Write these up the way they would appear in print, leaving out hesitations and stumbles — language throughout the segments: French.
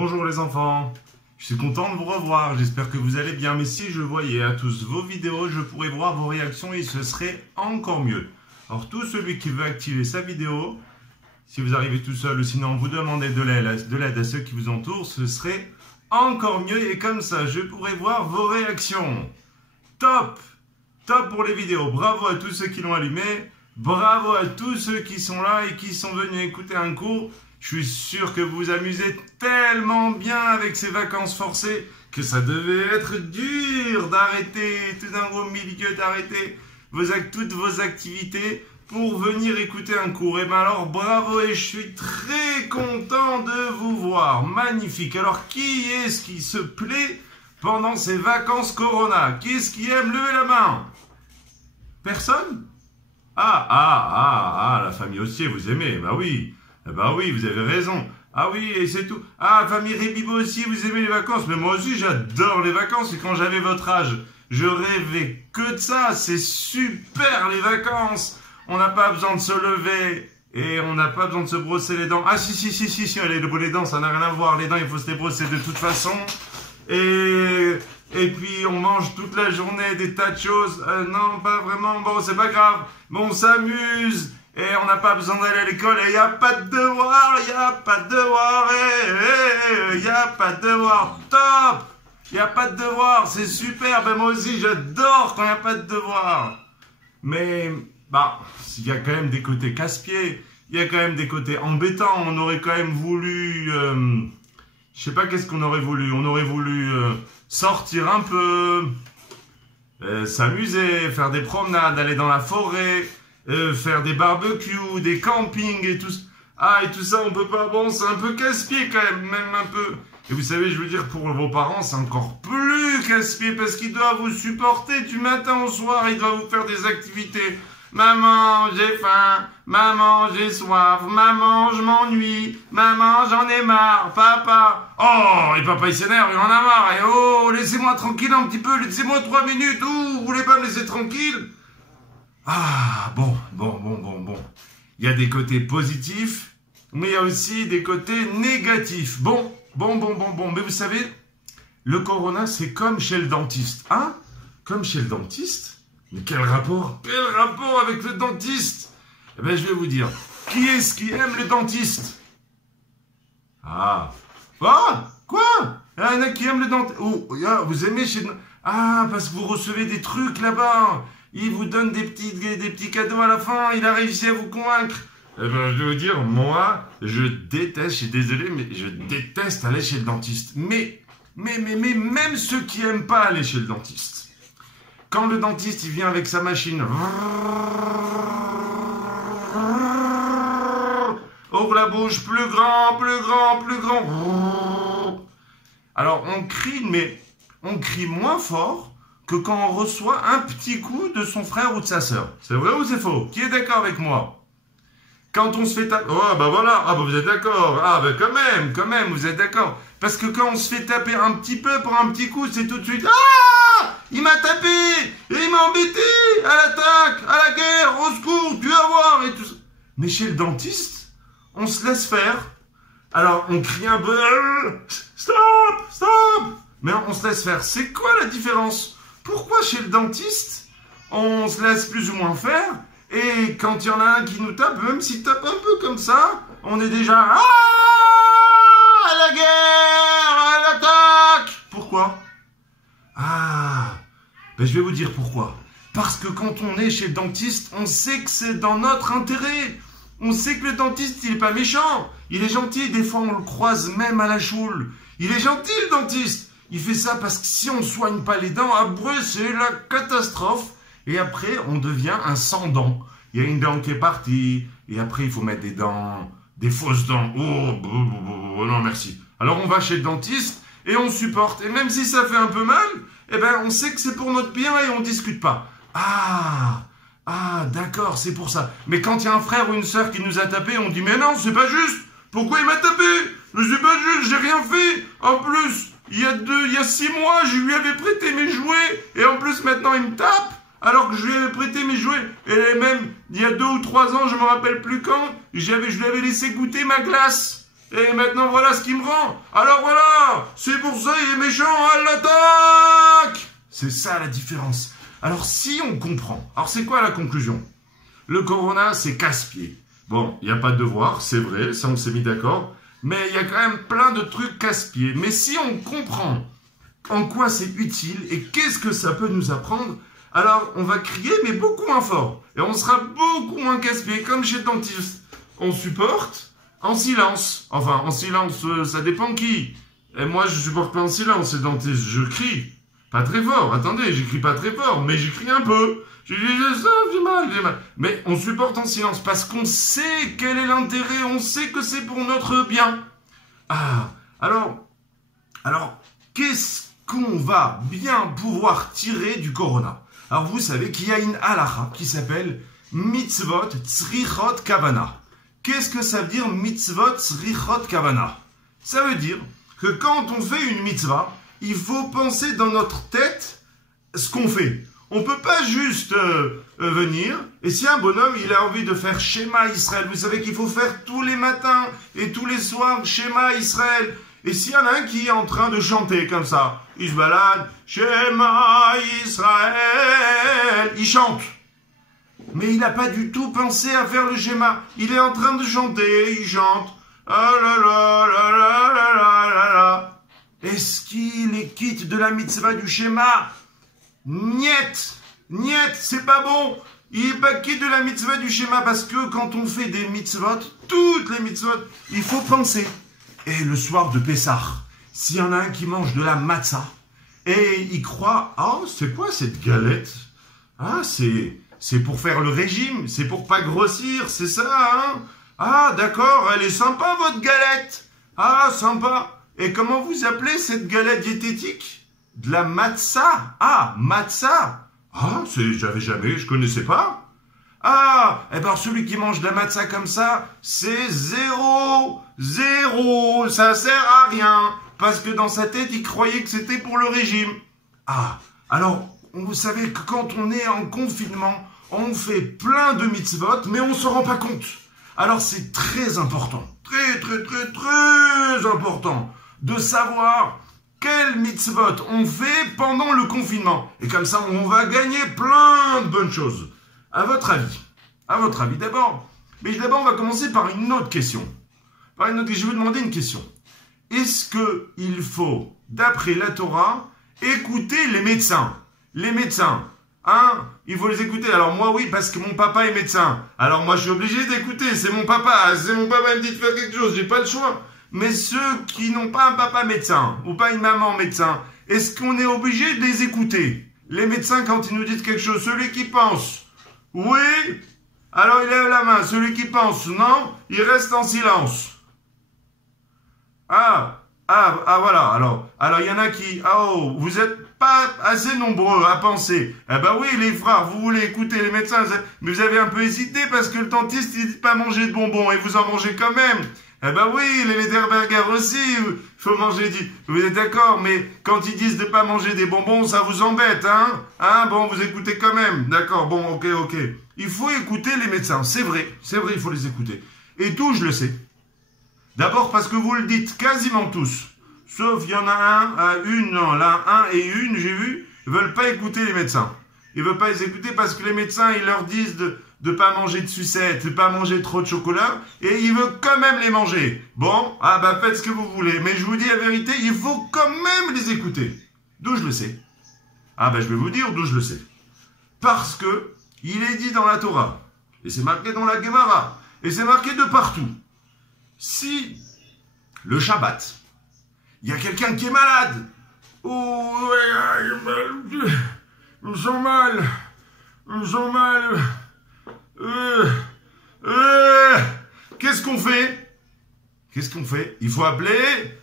Bonjour les enfants, je suis content de vous revoir, j'espère que vous allez bien, mais si je voyais à tous vos vidéos, je pourrais voir vos réactions et ce serait encore mieux. Alors tout celui qui veut activer sa vidéo, si vous arrivez tout seul ou sinon vous demandez de l'aide à ceux qui vous entourent, ce serait encore mieux et comme ça je pourrais voir vos réactions. Top! Top pour les vidéos, bravo à tous ceux qui l'ont allumé, bravo à tous ceux qui sont là et qui sont venus écouter un cours. Je suis sûr que vous vous amusez tellement bien avec ces vacances forcées que ça devait être dur d'arrêter, tout d'un gros milieu d'arrêter toutes vos activités pour venir écouter un cours. Et bien alors bravo et je suis très content de vous voir, magnifique. Alors qui est-ce qui se plaît pendant ces vacances Corona? Qui est-ce qui aime? Levez la main. Personne? La famille Ossier, vous aimez? Bah oui. Bah oui, vous avez raison. Ah oui, et c'est tout. Ah, famille Rébibo aussi, vous aimez les vacances. Mais moi aussi, j'adore les vacances. Et quand j'avais votre âge, je rêvais que de ça. C'est super, les vacances. On n'a pas besoin de se lever. Et on n'a pas besoin de se brosser les dents. Ah si, allez, les dents, ça n'a rien à voir. Les dents, il faut se les brosser de toute façon. Et puis, on mange toute la journée des tas de choses. Non, pas vraiment. Bon, c'est pas grave. Bon, on s'amuse. Et on n'a pas besoin d'aller à l'école, et il n'y a pas de devoir, il n'y a pas de devoir, il n'y a pas de devoir, top! Il n'y a pas de devoir, c'est super, ben moi aussi j'adore quand il n'y a pas de devoir. Mais, il y a quand même des côtés casse-pieds, il y a quand même des côtés embêtants, on aurait quand même voulu, je sais pas qu'est-ce qu'on aurait voulu, on aurait voulu sortir un peu, s'amuser, faire des promenades, aller dans la forêt, faire des barbecues, des campings et tout ça. Ah, et tout ça, on peut pas. Bon, c'est un peu casse-pied quand même un peu. Et vous savez, je veux dire, pour vos parents, c'est encore plus casse-pied parce qu'ils doivent vous supporter du matin au soir. Ils doivent vous faire des activités. Maman, j'ai faim. Maman, j'ai soif. Maman, je m'ennuie. Maman, j'en ai marre. Papa. Oh, et papa, il s'énerve, il en a marre. Et oh, laissez-moi tranquille un petit peu. Laissez-moi 3 minutes. Vous voulez pas me laisser tranquille? Ah, bon. Il y a des côtés positifs, mais il y a aussi des côtés négatifs. Bon. Mais vous savez, le corona, c'est comme chez le dentiste. Hein? Comme chez le dentiste? Mais quel rapport? Quel rapport avec le dentiste? Eh bien, je vais vous dire. Qui est-ce qui aime le dentiste? Ah. Quoi? Il y en a qui aiment le dentiste. Oh, vous aimez chez le... Ah, parce que vous recevez des trucs là-bas. Il vous donne des petits cadeaux à la fin, il a réussi à vous convaincre. Eh ben, je vais vous dire, moi, je déteste, je suis désolé, mais je déteste aller chez le dentiste. Mais même ceux qui n'aiment pas aller chez le dentiste. Quand le dentiste, il vient avec sa machine, ouvre la bouche, plus grand. Alors, on crie, mais on crie moins fort que quand on reçoit un petit coup de son frère ou de sa sœur. C'est vrai ou c'est faux? Qui est d'accord avec moi? Quand on se fait taper... Oh, voilà. Ah, vous êtes d'accord. Ah, quand même, vous êtes d'accord. Parce que quand on se fait taper un petit peu pour un petit coup, c'est tout de suite... Ah! Il m'a tapé! Et il m'a embêté! À l'attaque! À la guerre! Au secours! Tu vas voir! Et tout ça. Mais chez le dentiste, on se laisse faire. Alors, on crie un peu... Stop! Mais on se laisse faire. C'est quoi la différence? Pourquoi chez le dentiste, on se laisse plus ou moins faire, et quand il y en a un qui nous tape, même s'il tape un peu comme ça, on est déjà à la guerre, à l'attaque. Pourquoi? Je vais vous dire pourquoi. Parce que quand on est chez le dentiste, on sait que c'est dans notre intérêt. On sait que le dentiste, il est pas méchant, il est gentil. Des fois, on le croise même à la choule. Il est gentil, le dentiste. Il fait ça parce que si on ne soigne pas les dents, après c'est la catastrophe. Et après, on devient un sans-dents. Il y a une dent qui est partie, et après il faut mettre des dents, des fausses dents. Oh, non merci. Alors on va chez le dentiste, et on supporte. Et même si ça fait un peu mal, eh ben on sait que c'est pour notre bien et on ne discute pas. D'accord, c'est pour ça. Mais quand il y a un frère ou une sœur qui nous a tapé, on dit, mais non, c'est pas juste. Pourquoi il m'a tapé? Mais c'est pas juste, j'ai rien fait. En plus... Il y a 6 mois, je lui avais prêté mes jouets, et en plus maintenant il me tape, alors que je lui avais prêté mes jouets. Et même, il y a 2 ou 3 ans, je me rappelle plus quand, je lui avais laissé goûter ma glace. Et maintenant, voilà ce qui me rend. Alors voilà, c'est pour ça, il est méchant, à l'attaque. C'est ça la différence. Alors si on comprend, alors c'est quoi la conclusion? Le corona, c'est casse-pied. Bon, il n'y a pas de devoir, c'est vrai, ça on s'est mis d'accord. Mais il y a quand même plein de trucs casse-pied. Mais si on comprend en quoi c'est utile et qu'est-ce que ça peut nous apprendre, alors on va crier, mais beaucoup moins fort. Et on sera beaucoup moins casse-pied, comme chez le dentiste. On supporte en silence. Enfin, en silence, ça dépend qui. Et moi, je supporte pas en silence, le dentiste. Je crie. Pas très fort. Attendez, j'écris pas très fort, mais j'écris un peu. Je dis ça, j'ai mal. Mais on supporte en silence parce qu'on sait quel est l'intérêt, on sait que c'est pour notre bien. Ah, alors, qu'est-ce qu'on va bien pouvoir tirer du corona? Alors, vous savez qu'il y a une halakha qui s'appelle mitzvot tzrichot kavana. Qu'est-ce que ça veut dire mitzvot tzrichot kavana? Ça veut dire que quand on fait une mitzvah, il faut penser dans notre tête ce qu'on fait. On peut pas juste venir, et si un bonhomme il a envie de faire Shema Israël, vous savez qu'il faut faire tous les matins et tous les soirs Shema Israël. Et s'il y en a un qui est en train de chanter comme ça, il se balade, Shema Israël, il chante. Mais il n'a pas du tout pensé à faire le Shema. Il est en train de chanter, il chante. Ah là là là là là là là là. Est-ce qu'il est quitte de la mitzvah du Shema? Niet, c'est pas bon. Il est pas quitte de la mitzvah du Shema parce que quand on fait des mitzvot, toutes les mitzvot, il faut penser. Et le soir de Pessah, s'il y en a un qui mange de la matzah et il croit, oh, c'est quoi cette galette? Ah, c'est pour faire le régime, c'est pour pas grossir, c'est ça, hein? Ah, d'accord, elle est sympa votre galette. Ah, sympa. Et comment vous appelez cette galette diététique? De la matzah. Ah, matzah. Ah, je connaissais pas. Ah, et ben celui qui mange de la matzah comme ça, c'est zéro, ça sert à rien. Parce que dans sa tête, il croyait que c'était pour le régime. Ah, alors, vous savez que quand on est en confinement, on fait plein de mitzvot, mais on ne se rend pas compte. Alors c'est très important, très important de savoir quel mitzvot on fait pendant le confinement. Et comme ça, on va gagner plein de bonnes choses. À votre avis d'abord. Mais d'abord, on va commencer par une autre question. Je vais vous demander une question. Est-ce qu'il faut, d'après la Torah, écouter les médecins? Les médecins, hein? Il faut les écouter. Alors moi, oui, parce que mon papa est médecin. Alors moi, je suis obligé d'écouter. C'est mon papa, il me dit de faire quelque chose. J'ai pas le choix. Mais ceux qui n'ont pas un papa médecin ou pas une maman médecin, est-ce qu'on est obligé de les écouter? Les médecins, quand ils nous disent quelque chose, celui qui pense, oui, alors il lève la main. Celui qui pense, non, il reste en silence. Voilà. Alors il y en a qui, vous n'êtes pas assez nombreux à penser. Eh ben oui, les frères, vous voulez écouter les médecins, mais vous avez un peu hésité parce que le dentiste, il dit pas manger de bonbons et vous en mangez quand même. Eh ben oui, les Lederberger aussi, il faut manger du... Vous êtes d'accord, mais quand ils disent de pas manger des bonbons, ça vous embête, hein? Hein, bon, vous écoutez quand même. D'accord, bon, ok. Il faut écouter les médecins, c'est vrai, il faut les écouter. Et d'où je le sais? D'abord parce que vous le dites quasiment tous. Sauf il y en a un et une, j'ai vu, ils veulent pas écouter les médecins. Ils veulent pas les écouter parce que les médecins, ils leur disent de pas manger de sucettes, de pas manger trop de chocolat, et ils veulent quand même les manger. Bon, faites ce que vous voulez. Mais je vous dis la vérité, il faut quand même les écouter. D'où je le sais? Je vais vous dire d'où je le sais. Parce que il est dit dans la Torah, et c'est marqué dans la Gemara, et c'est marqué de partout. Si le Shabbat, il y a quelqu'un qui est malade, je me sens mal, qu'est-ce qu'on fait? Il faut appeler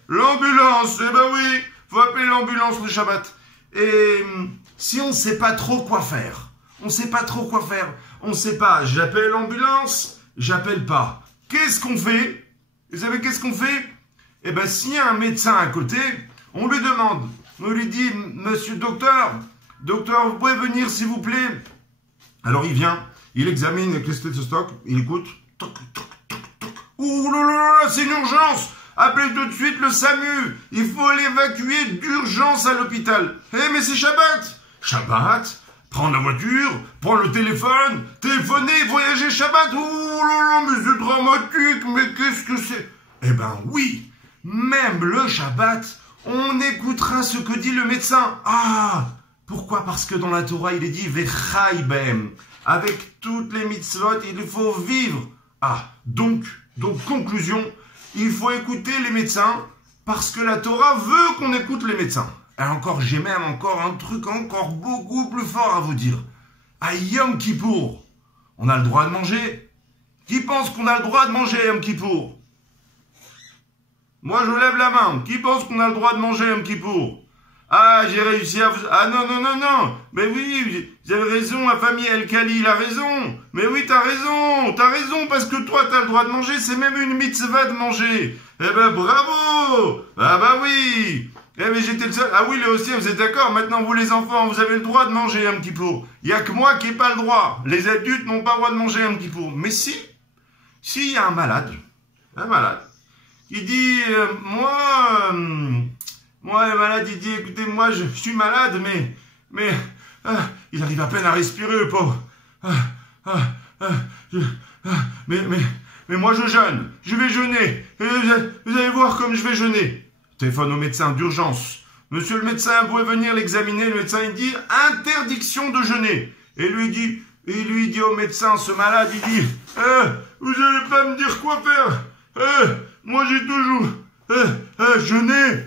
l'ambulance. Eh ben oui, il faut appeler l'ambulance le Shabbat. Et si on ne sait pas trop quoi faire, on ne sait pas, j'appelle l'ambulance, j'appelle pas. Qu'est-ce qu'on fait? Vous savez qu'est-ce qu'on fait? Eh ben, s'il y a un médecin à côté, on lui demande, on lui dit, monsieur docteur, vous pouvez venir s'il vous plaît? Alors il vient, il examine avec le stéthoscope, il écoute. Ouh là là, c'est une urgence! Appelez tout de suite le SAMU. Il faut l'évacuer d'urgence à l'hôpital. Eh, mais c'est Shabbat. Shabbat? Prendre la voiture, prendre le téléphone, téléphoner, voyager Shabbat. Oh là là, mais c'est dramatique, mais qu'est-ce que c'est? Eh ben oui, même le Shabbat, on écoutera ce que dit le médecin. Ah, pourquoi? Parce que dans la Torah, il est dit Vechai Behem. Avec toutes les mitzvot, il faut vivre. Ah, donc, conclusion, il faut écouter les médecins parce que la Torah veut qu'on écoute les médecins. Et encore, j'ai même encore un truc encore beaucoup plus fort à vous dire. À Yom Kippour, on a le droit de manger. Qui pense qu'on a le droit de manger à Yom Kippour? Moi, je lève la main. Qui pense qu'on a le droit de manger à Yom Kippour? Ah, j'ai réussi à vous... Ah non, non, non, non. Mais oui, vous avez raison, ma famille El-Kali, il a raison. Mais oui, t'as raison, parce que toi, t'as le droit de manger, c'est même une mitzvah de manger. Eh ben, bravo. Ah bah oui. Eh mais j'étais le seul. Ah oui, là aussi, vous êtes d'accord? Maintenant, vous les enfants, vous avez le droit de manger un petit peu. Il n'y a que moi qui n'ai pas le droit. Les adultes n'ont pas le droit de manger un petit peu. Mais si il y a un malade, qui dit, moi, le malade, il dit, écoutez, moi, je suis malade, mais, il arrive à peine à respirer, le pauvre. Mais moi, je jeûne. Je vais jeûner. Et vous allez voir comme je vais jeûner. Téléphone au médecin d'urgence. Monsieur le médecin, vous pouvez venir l'examiner. Le médecin, il dit, interdiction de jeûner. Et lui dit au médecin, ce malade, il dit, vous n'allez pas me dire quoi faire. Moi, j'ai toujours jeûné.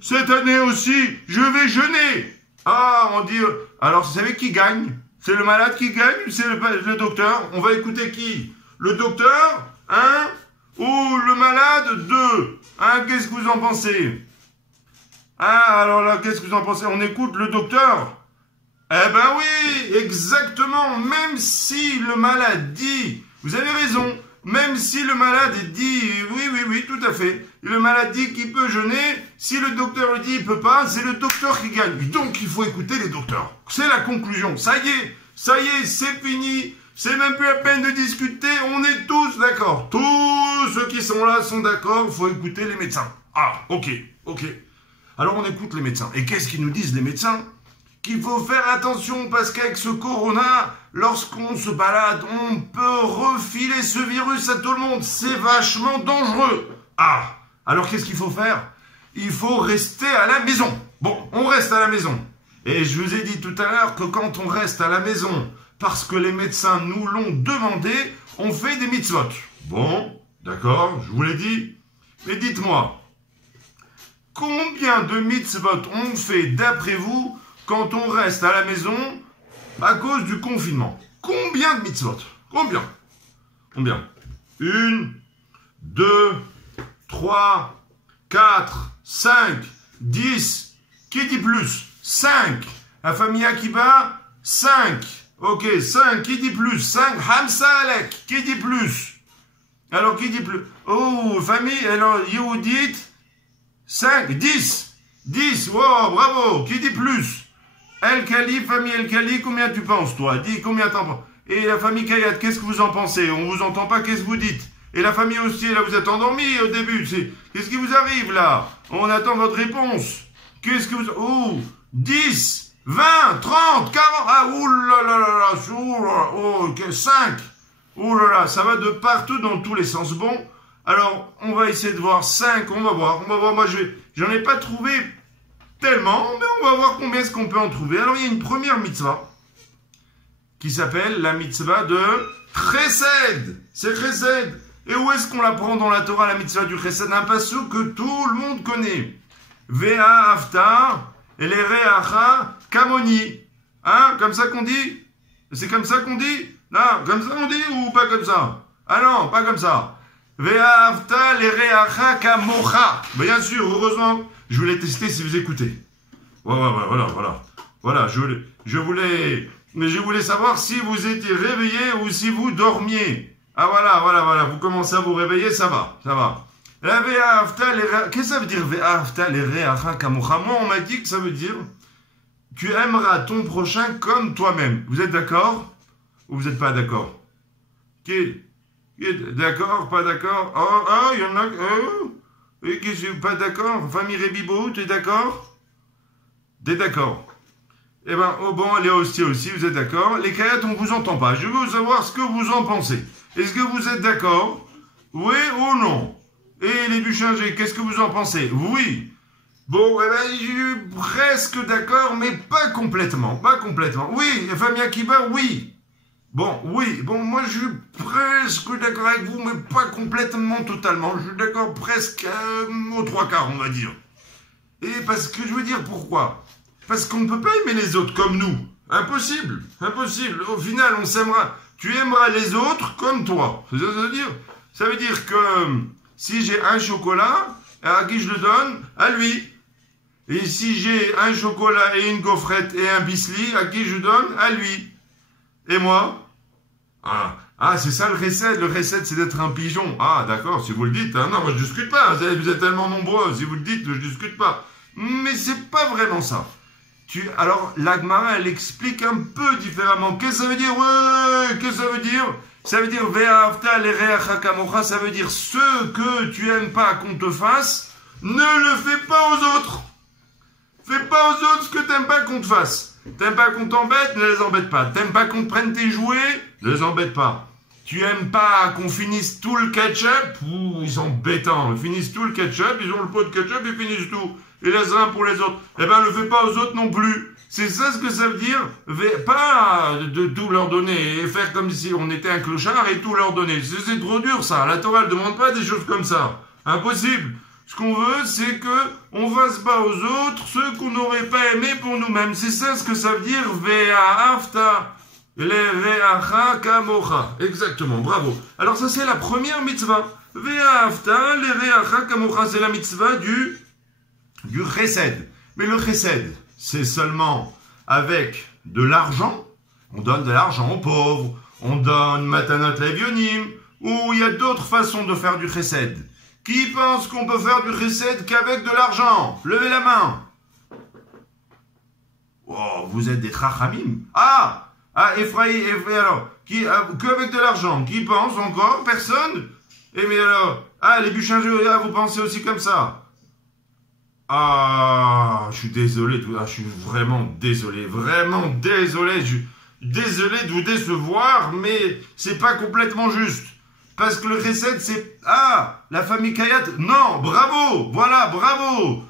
Cette année aussi, je vais jeûner. Ah, on dit, alors, vous savez qui gagne? C'est le malade qui gagne ou c'est le docteur? On va écouter qui? Le docteur, ou le malade, 2. Qu'est-ce que vous en pensez? Alors là, qu'est-ce que vous en pensez? On écoute le docteur? Eh ben oui, exactement. Même si le malade dit, vous avez raison, même si le malade dit, oui, tout à fait, le malade dit qu'il peut jeûner, si le docteur le dit il peut pas, c'est le docteur qui gagne. Donc il faut écouter les docteurs. C'est la conclusion. Ça y est, c'est fini. C'est même plus la peine de discuter, on est tous d'accord. Tous ceux qui sont là sont d'accord, il faut écouter les médecins. Ah, ok. Alors on écoute les médecins. Et qu'est-ce qu'ils nous disent les médecins? Qu'il faut faire attention parce qu'avec ce corona, lorsqu'on se balade, on peut refiler ce virus à tout le monde. C'est vachement dangereux. Ah, alors qu'est-ce qu'il faut faire? Il faut rester à la maison. Bon, on reste à la maison. Et je vous ai dit tout à l'heure que quand on reste à la maison, parce que les médecins nous l'ont demandé, on fait des mitzvot. Bon, d'accord, je vous l'ai dit. Mais dites-moi, combien de mitzvot on fait d'après vous quand on reste à la maison à cause du confinement? Combien de mitzvot? Combien? 1, 2, 3, 4, 5, 10. Qui dit plus? 5. La famille Akiba, 5. Ok, 5, qui dit plus? 5, Hamza Alek, qui dit plus? Alors, qui dit plus? Oh, famille, alors, Yehudit, 5, 10. 10, wow, bravo, qui dit plus? El-Kali, famille El-Kali, combien tu penses, toi? Dis, combien t'en penses? Et la famille Kayat, qu'est-ce que vous en pensez? On vous entend pas, qu'est-ce que vous dites? Et la famille aussi, là, vous êtes endormis au début, qu'est-ce qui vous arrive, là? On attend votre réponse. Qu'est-ce que vous... Oh, 10. 20, 30, 40, ah, oulala, oh, 5, oulala, ça va de partout dans tous les sens. Bon, alors, on va essayer de voir 5, on va voir, moi, j'en ai pas trouvé tellement, mais on va voir combien est-ce qu'on peut en trouver. Alors, il y a une première mitzvah, qui s'appelle la mitzvah de Chesed, c'est Chesed. Et où est-ce qu'on la prend dans la Torah, la mitzvah du Chesed? Un passage que tout le monde connaît. Vea Haftar, et les Reacha Kamoni. Comme ça qu'on dit? C'est comme ça qu'on dit? Non, comme ça on dit ou pas comme ça? Ah non, pas comme ça. Ve'ahavta les Reacha Kamocha. Bien sûr, heureusement, je voulais tester si vous écoutez. Voilà, je voulais savoir si vous étiez réveillé ou si vous dormiez. Ah voilà, vous commencez à vous réveiller, ça va. La qu'est-ce que ça veut dire Ve'ahavta les Reacha Kamocha? Moi, on m'a dit que ça veut dire tu aimeras ton prochain comme toi-même. Vous êtes d'accord ou vous n'êtes pas d'accord? Qui est d'accord, pas d'accord? Il y en a... Et que je suis pas d'accord? Famille Rébibo, t'es d'accord? T'es d'accord? Eh ben, oh bon, les hostiers aussi, vous êtes d'accord? Les Kayat, on vous entend pas. Je veux savoir ce que vous en pensez. Est-ce que vous êtes d'accord? Oui ou non? Et les Buchingers, qu'est-ce que vous en pensez? Oui. Bon, eh ben, je suis presque d'accord, mais pas complètement. Pas complètement. Oui, famille Akiba, oui. Bon, oui. Bon, moi, je suis presque d'accord avec vous, mais pas complètement, totalement. Je suis d'accord presque aux trois quarts, on va dire. Et parce que je veux dire, pourquoi? Parce qu'on ne peut pas aimer les autres comme nous. Impossible. Impossible. Au final, on s'aimera. Tu aimeras les autres comme toi. C'est ça que ça veut dire? Ça veut dire que si j'ai un chocolat, à qui je le donne? À lui. Et si j'ai un chocolat et une gaufrette et un bisli, à qui je donne? À lui. Et moi? Ah, c'est ça le recette. Le recette, c'est d'être un pigeon. Ah, d'accord, si vous le dites. Hein. Non, moi, je discute pas. Vous êtes tellement nombreux. Si vous le dites, je discute pas. Mais c'est pas vraiment ça. Alors, l'Agmara, elle explique un peu différemment. Qu'est-ce que ça veut dire? Ouais, qu'est-ce que ça veut dire? Ça veut dire Ve'ahavta l'ereacha kamocha. Ça veut dire ce que tu aimes pas qu'on te fasse, ne le fais pas aux autres. Fais pas aux autres ce que t'aimes pas qu'on te fasse. T'aimes pas qu'on t'embête, ne les embête pas. T'aimes pas qu'on te prenne tes jouets, ne les embête pas. Tu aimes pas qu'on finisse tout le ketchup? Ils sont embêtants. Ils finissent tout le ketchup, ils ont le pot de ketchup, ils finissent tout. Ils laissent rien pour les autres. Eh ben, ne le fais pas aux autres non plus. C'est ça ce que ça veut dire. Pas de tout leur donner et faire comme si on était un clochard et tout leur donner. C'est trop dur ça. La Torah ne demande pas des choses comme ça. Impossible. Ce qu'on veut, c'est que on fasse pas aux autres ce qu'on n'aurait pas aimé pour nous-mêmes. C'est ça ce que ça veut dire. Ve'ahavta l'ereacha kamocha. Exactement, bravo. Alors ça c'est la première mitzvah. Ve'ahavta l'ereacha kamocha, c'est la mitzvah du chesed. Mais le chesed, c'est seulement avec de l'argent. On donne de l'argent aux pauvres. On donne matanat levionim. Ou il y a d'autres façons de faire du chesed. Qui pense qu'on peut faire du chesed qu'avec de l'argent? Levez la main. Oh, vous êtes des trachamim. Ephraïm, alors, qu'avec de l'argent. Qui pense encore? Personne? Eh mais alors, les Buchingers, vous pensez aussi comme ça? Je suis désolé, je suis vraiment désolé, je suis désolé de vous décevoir, mais c'est pas complètement juste. Parce que le chesed, c'est... la famille Kayat, non, bravo, voilà, bravo,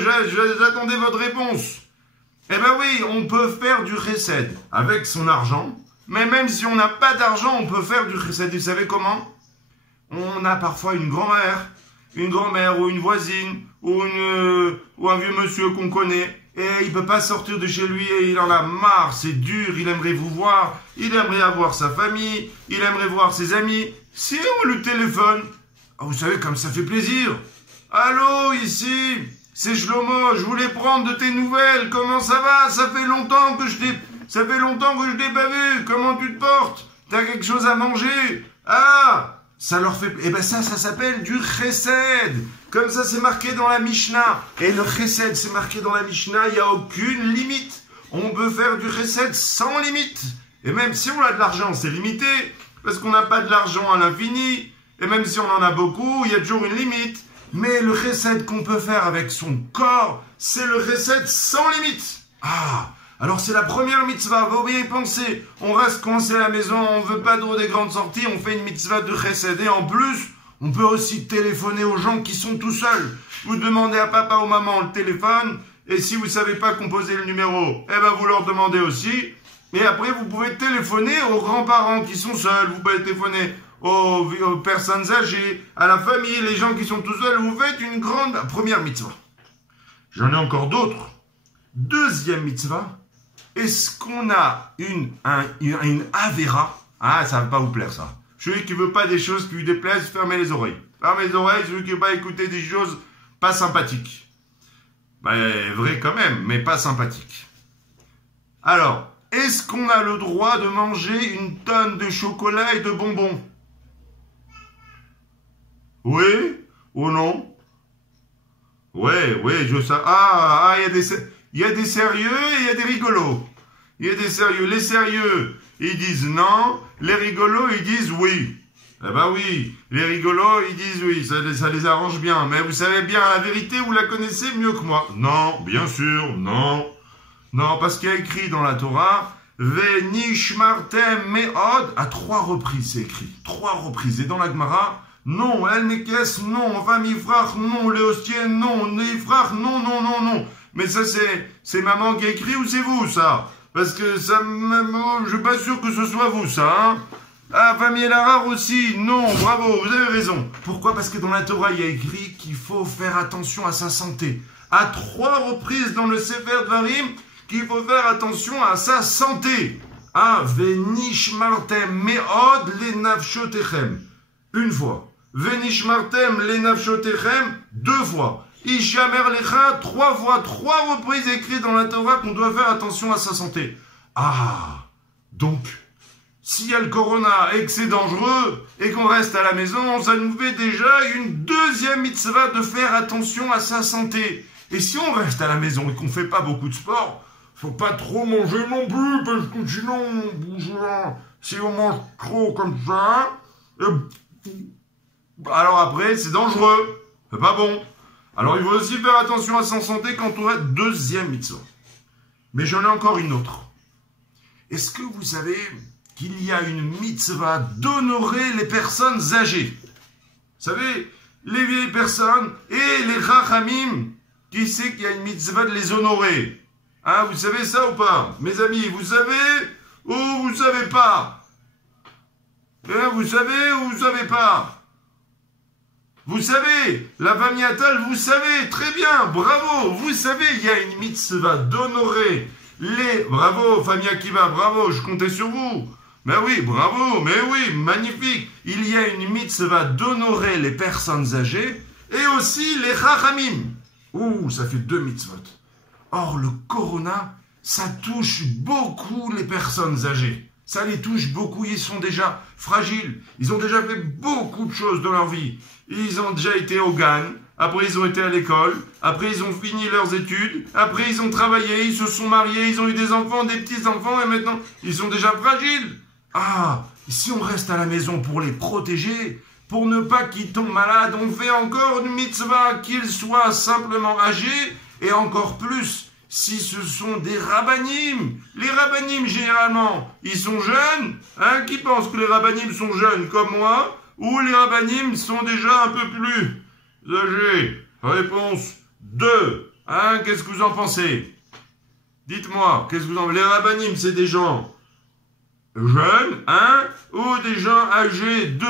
j'attendais votre réponse. Eh ben oui, on peut faire du chesed avec son argent, mais même si on n'a pas d'argent, on peut faire du chesed. Vous savez comment? On a parfois une grand-mère ou une voisine, ou un vieux monsieur qu'on connaît, et il peut pas sortir de chez lui et il en a marre, c'est dur, il aimerait vous voir, il aimerait avoir sa famille, il aimerait voir ses amis. Si on le téléphone, vous savez comme ça fait plaisir. Allô, ici, c'est Shlomo, je voulais prendre de tes nouvelles, comment ça va? Ça fait longtemps que je t'ai pas vu, comment tu te portes? T'as quelque chose à manger? Ça leur fait... Eh ben ça s'appelle du chesed. Comme ça, c'est marqué dans la Mishnah. Et le chesed, c'est marqué dans la Mishnah, il n'y a aucune limite. On peut faire du chesed sans limite. Et même si on a de l'argent, c'est limité. Parce qu'on n'a pas de l'argent à l'infini. Et même si on en a beaucoup, il y a toujours une limite. Mais le chesed qu'on peut faire avec son corps, c'est le chesed sans limite. Alors c'est la première mitzvah, vous bien y penser. On reste coincé à la maison, on veut pas trop des grandes sorties, on fait une mitzvah de chesed. Et en plus, on peut aussi téléphoner aux gens qui sont tout seuls. Vous demandez à papa ou maman le téléphone, et si vous savez pas composer le numéro, eh ben vous leur demandez aussi. Et après, vous pouvez téléphoner aux grands-parents qui sont seuls, vous pouvez téléphoner aux personnes âgées, à la famille, les gens qui sont tout seuls. Vous faites une grande première mitzvah. J'en ai encore d'autres. Deuxième mitzvah. Est-ce qu'on a une avéra? Ça va pas vous plaire, ça. Celui qui veut pas des choses qui lui déplaisent, fermez les oreilles. Fermez les oreilles, celui qui veut pas écouter des choses pas sympathiques. Vrai quand même, mais pas sympathiques. Alors, est-ce qu'on a le droit de manger une tonne de chocolat et de bonbons? Oui ou non? Ouais, je sais. Il y a des sérieux et il y a des rigolos. Il y a des sérieux. Les sérieux, ils disent non. Les rigolos, ils disent oui. Eh ben oui, les rigolos, ils disent oui, ça les arrange bien. Mais vous savez bien la vérité, vous la connaissez mieux que moi. Non, bien sûr, non. Non, parce qu'il y a écrit dans la Torah, Venishmartem me'od, à 3 reprises, c'est écrit. 3 reprises. Et dans la Gemara, non, El Mekes, non, Famifrach, non, Léostien, non, Neifrach, non, non, non, non. Mais ça, c'est maman qui a écrit ou c'est vous, ça? Parce que ça, je suis pas sûr que ce soit vous, ça, hein. Ah, famille Larare aussi, non, bravo, vous avez raison. Pourquoi? Parce que dans la Torah, il y a écrit qu'il faut faire attention à sa santé. À 3 reprises dans le Sefer Dvarim, qu'il faut faire attention à sa santé. Ah, Venishmartem me'od le nafshotechem. 1 fois. Venishmartem le nafshotechem, 2 fois. Ishamer lecha, 3 fois. 3 reprises écrites dans la Torah qu'on doit faire attention à sa santé. Ah, donc... s'il y a le corona et que c'est dangereux et qu'on reste à la maison, ça nous fait déjà une 2e mitzvah de faire attention à sa santé. Et si on reste à la maison et qu'on fait pas beaucoup de sport, faut pas trop manger non plus, parce que sinon, si on mange trop comme ça, alors après, c'est dangereux. C'est pas bon. Alors il faut aussi faire attention à sa santé quand on a 2e mitzvah. Mais j'en ai encore une autre. Est-ce que vous savez... qu'il y a une mitzvah d'honorer les personnes âgées? Vous savez, les vieilles personnes et les rachamim, qui sait qu'il y a une mitzvah de les honorer? Hein, vous savez ça ou pas? Mes amis, vous savez ou vous savez pas? Hein, vous savez ou vous savez pas? Vous savez, la famille Attal, vous savez, très bien, bravo, vous savez, il y a une mitzvah d'honorer les... Bravo, famille Akiva, bravo, je comptais sur vous. Mais oui, bravo, mais oui, magnifique. Il y a une mitzvah d'honorer les personnes âgées et aussi les chachamim. Ouh, ça fait 2 mitzvot. Or, le corona, ça touche beaucoup les personnes âgées. Ça les touche beaucoup, ils sont déjà fragiles. Ils ont déjà fait beaucoup de choses dans leur vie. Ils ont déjà été au GAN, après ils ont été à l'école, après ils ont fini leurs études, après ils ont travaillé, ils se sont mariés, ils ont eu des enfants, des petits-enfants et maintenant ils sont déjà fragiles. Ah, si on reste à la maison pour les protéger, pour ne pas qu'ils tombent malades, on fait encore une mitzvah qu'ils soient simplement âgés, et encore plus si ce sont des rabbanim. Les rabbanim, généralement, ils sont jeunes. Hein, qui pense que les rabbanim sont jeunes comme moi, ou les rabbanim sont déjà un peu plus âgés? Réponse 2. Hein, qu'est-ce que vous en pensez? Dites-moi, qu'est-ce que vous en pensez? Les rabbanim, c'est des gens... jeunes, hein, ou des gens âgés 2.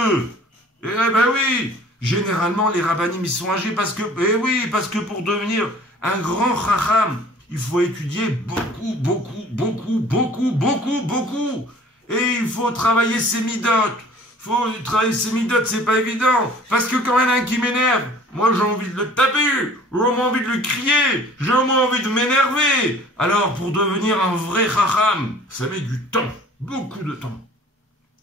Eh ben oui, généralement les rabbanim ils sont âgés parce que, eh oui, parce que pour devenir un grand chacham, il faut étudier beaucoup, beaucoup, beaucoup, beaucoup, beaucoup, beaucoup. Et il faut travailler ses midotes. Faut travailler ses midotes, c'est pas évident. Parce que quand il y en a un qui m'énerve, moi j'ai envie de le taper, j'ai envie de le crier, j'ai envie de m'énerver. Alors pour devenir un vrai chacham, ça met du temps. Beaucoup de temps.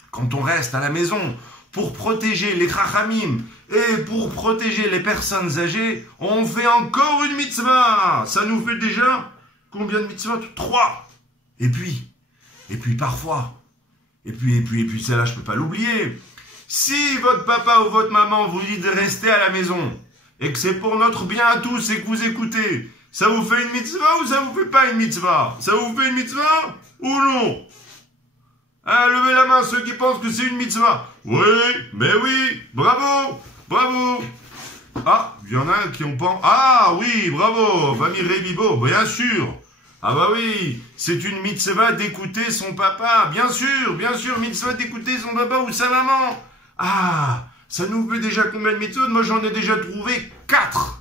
Quand on reste à la maison pour protéger les chachamim et pour protéger les personnes âgées, on fait encore une mitzvah. Ça nous fait déjà combien de mitzvot? 3. Et puis parfois, et puis celle-là je peux pas l'oublier. Si votre papa ou votre maman vous dit de rester à la maison et que c'est pour notre bien à tous et que vous écoutez, ça vous fait une mitzvah ou ça vous fait pas une mitzvah? Ça vous fait une mitzvah ou non? Ah, levez la main ceux qui pensent que c'est une mitzvah. Oui, mais oui, bravo, bravo. Ah, il y en a qui ont pas... Ah oui, bravo, famille Rébibo, bien sûr. Ah bah oui, c'est une mitzvah d'écouter son papa, bien sûr, mitzvah d'écouter son papa ou sa maman. Ah, ça nous fait déjà combien de mitzvot? Moi j'en ai déjà trouvé 4.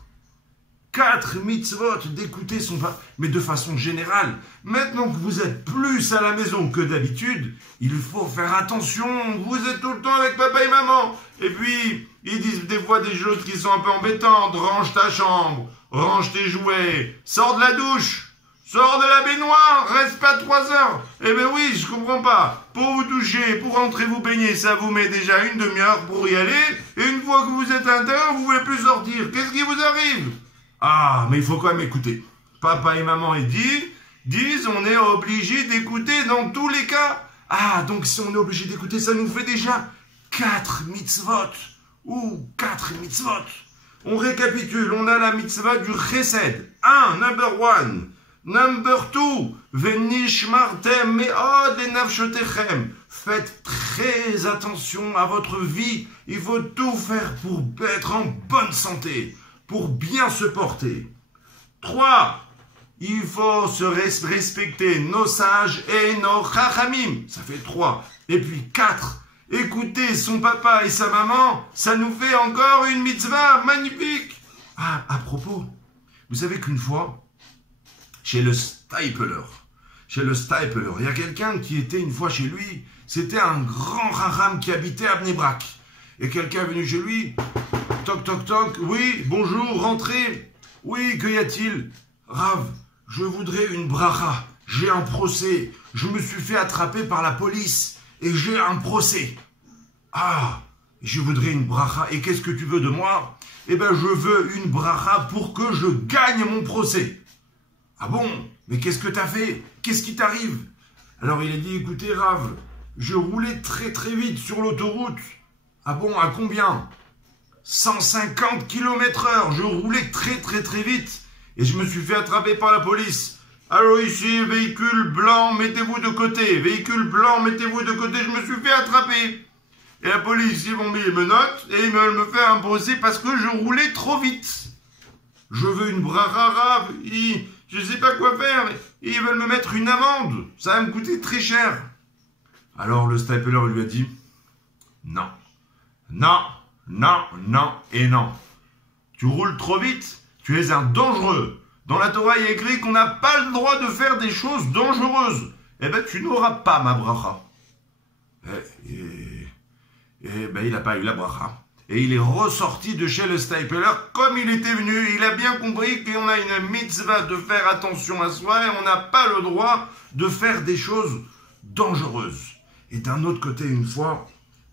4 mitzvot d'écouter son papa, mais de façon générale. Maintenant que vous êtes plus à la maison que d'habitude, il faut faire attention, vous êtes tout le temps avec papa et maman. Et puis, ils disent des fois des choses qui sont un peu embêtantes. Range ta chambre, range tes jouets, sors de la douche, sors de la baignoire, reste pas 3 heures. Eh ben oui, je comprends pas. Pour vous doucher, pour rentrer vous baigner, ça vous met déjà une demi-heure pour y aller. Et une fois que vous êtes à l'intérieur, vous pouvez plus sortir. Qu'est-ce qui vous arrive? Ah, mais il faut quand même écouter. Papa et maman disent on est obligé d'écouter dans tous les cas. Ah, donc si on est obligé d'écouter, ça nous fait déjà 4 mitzvot. Ou 4 mitzvot. On récapitule, on a la mitzvah du chesed. 1, number 1. Number 2, venishmartem me'od enafshotechem. Faites très attention à votre vie. Il faut tout faire pour être en bonne santé, pour bien se porter. 3, il faut se respecter nos sages et nos chachamim. Ça fait 3. Et puis 4, écouter son papa et sa maman, ça nous fait encore une mitzvah magnifique. Ah, à propos, vous savez qu'une fois, chez le Stapler, il y a quelqu'un qui était une fois chez lui, c'était un grand racham qui habitait à Bnei Brak. Et quelqu'un est venu chez lui, toc toc toc, oui, bonjour, rentrez, oui, que y a-t-il? Rav, je voudrais une bracha, j'ai un procès, je me suis fait attraper par la police et j'ai un procès. Ah, je voudrais une bracha, et qu'est-ce que tu veux de moi? Eh bien, je veux une bracha pour que je gagne mon procès. Ah bon? Mais qu'est-ce que t'as fait? Qu'est-ce qui t'arrive? Alors il a dit, écoutez Rav, je roulais très très vite sur l'autoroute. Ah bon, à combien? 150 km/h, je roulais très très très vite. Et je me suis fait attraper par la police. Alors ici, véhicule blanc, mettez-vous de côté. Véhicule blanc, mettez-vous de côté, je me suis fait attraper. Et la police, ils m'ont mis les menottes et ils veulent me faire un procès parce que je roulais trop vite. Je veux une bracha Rav, je ne sais pas quoi faire, et ils veulent me mettre une amende. Ça va me coûter très cher. Alors le Stapler lui a dit, non, non, non, non et non. Tu roules trop vite, tu es un dangereux. Dans la Torah, il est écrit qu'on n'a pas le droit de faire des choses dangereuses. Eh bien, tu n'auras pas ma bracha. Et ben, il n'a pas eu la bracha. Et il est ressorti de chez le Stapler comme il était venu. Il a bien compris qu'on a une mitzvah de faire attention à soi et on n'a pas le droit de faire des choses dangereuses. Et d'un autre côté, une fois,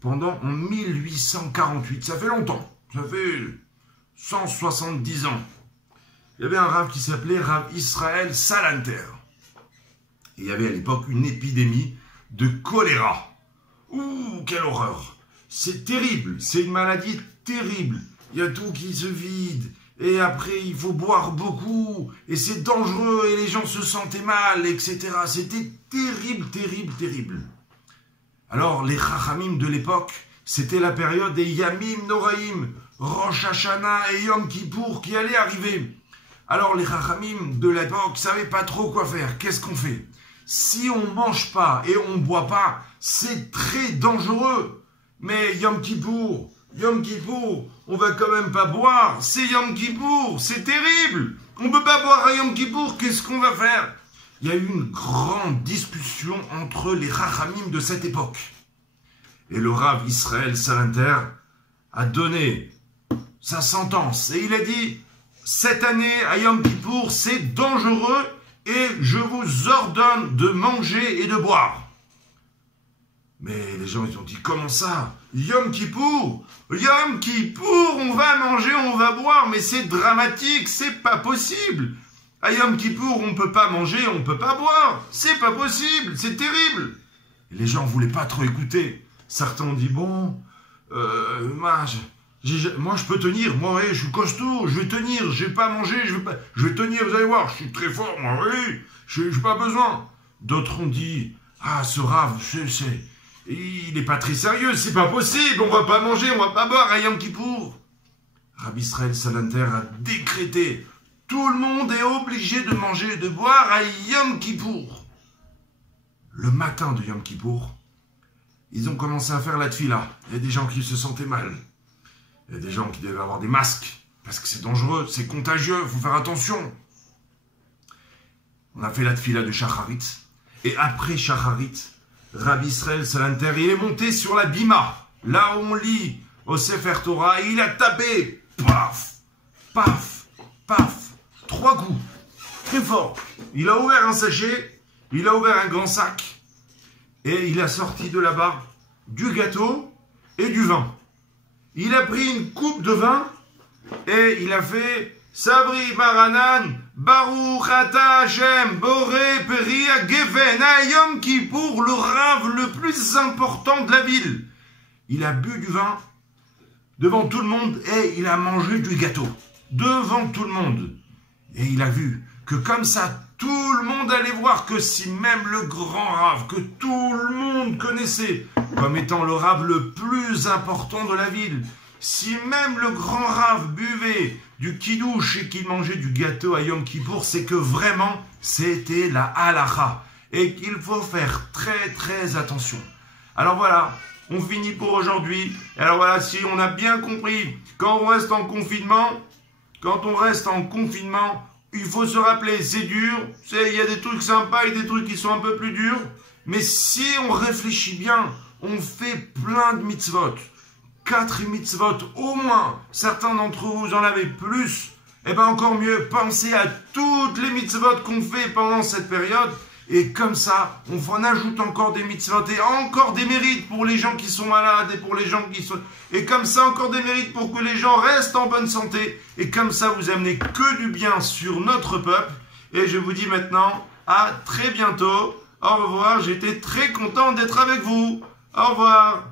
en 1848, ça fait longtemps, ça fait 170 ans, il y avait un rav qui s'appelait Rav Israël Salanter. Et il y avait à l'époque une épidémie de choléra. Ouh, quelle horreur! C'est terrible, c'est une maladie terrible. Il y a tout qui se vide, et après il faut boire beaucoup, et c'est dangereux, et les gens se sentaient mal, etc. C'était terrible, terrible, terrible. Alors les chachamim de l'époque, c'était la période des Yamim Noraïm, Rosh Hashanah et Yom Kippour qui allaient arriver. Alors les chachamim de l'époque ne savaient pas trop quoi faire. Qu'est-ce qu'on fait? Si on ne mange pas et on ne boit pas, c'est très dangereux. Mais Yom Kippour, on va quand même pas boire. C'est Yom Kippour, c'est terrible. On ne peut pas boire à Yom Kippour, qu'est-ce qu'on va faire? Il y a eu une grande discussion entre les chachamim de cette époque. Et le Rav Israël Salanter a donné sa sentence. Et il a dit, cette année à Yom Kippour, c'est dangereux et je vous ordonne de manger et de boire. Mais les gens, ils ont dit, comment ça? Yom Kippour, on va manger, on va boire, mais c'est dramatique, c'est pas possible. À Yom Kippour, on ne peut pas manger, on ne peut pas boire. C'est pas possible, c'est terrible. Et les gens ne voulaient pas trop écouter. Certains ont dit, bon, moi je peux tenir, moi ouais, je suis costaud, je vais tenir, je vais pas manger, je vais tenir, vous allez voir, je suis très fort, moi oui, je n'ai pas besoin. D'autres ont dit, ah ce Rav, il n'est pas très sérieux, c'est pas possible, on va pas manger, on va pas boire à Yom Kippour. Rabbi Israël Salanter a décrété, tout le monde est obligé de manger et de boire à Yom Kippour. Le matin de Yom Kippour, ils ont commencé à faire la tfila. Il y a des gens qui se sentaient mal. Il y a des gens qui devaient avoir des masques, parce que c'est dangereux, c'est contagieux, il faut faire attention. On a fait la tfila de Shacharit, et après Shacharit, Rabbi Israël Salanter, il est monté sur la bima, là où on lit au Sefer Torah, et il a tapé, paf, paf, paf, 3 coups, très fort. Il a ouvert un sachet, il a ouvert un grand sac, et il a sorti de là-bas du gâteau et du vin. Il a pris une coupe de vin, et il a fait Sabri Baranan, Baruch Ata Hashem, Boré Peria Geven, Yom Kippour, le rave le plus important de la ville. il a bu du vin devant tout le monde et il a mangé du gâteau devant tout le monde. Et il a vu que comme ça, tout le monde allait voir que si même le grand rave que tout le monde connaissait comme étant le rave le plus important de la ville, si même le grand rave buvait du kidouche et qu'il mangeait du gâteau à Yom Kippour, c'est que vraiment c'était la halacha et qu'il faut faire très très attention. Alors voilà, on finit pour aujourd'hui. Alors voilà, si on a bien compris, quand on reste en confinement, il faut se rappeler, c'est dur, il y a des trucs sympas et des trucs qui sont un peu plus durs, mais si on réfléchit bien, on fait plein de mitzvot. 4 mitzvot au moins, certains d'entre vous en avez plus, et bien encore mieux, pensez à toutes les mitzvot qu'on fait pendant cette période, et comme ça, on en ajoute encore des mitzvot et encore des mérites pour les gens qui sont malades et pour les gens qui sont... Et comme ça, encore des mérites pour que les gens restent en bonne santé. Et comme ça, vous amenez que du bien sur notre peuple. Et je vous dis maintenant, à très bientôt. Au revoir, j'étais très content d'être avec vous. Au revoir.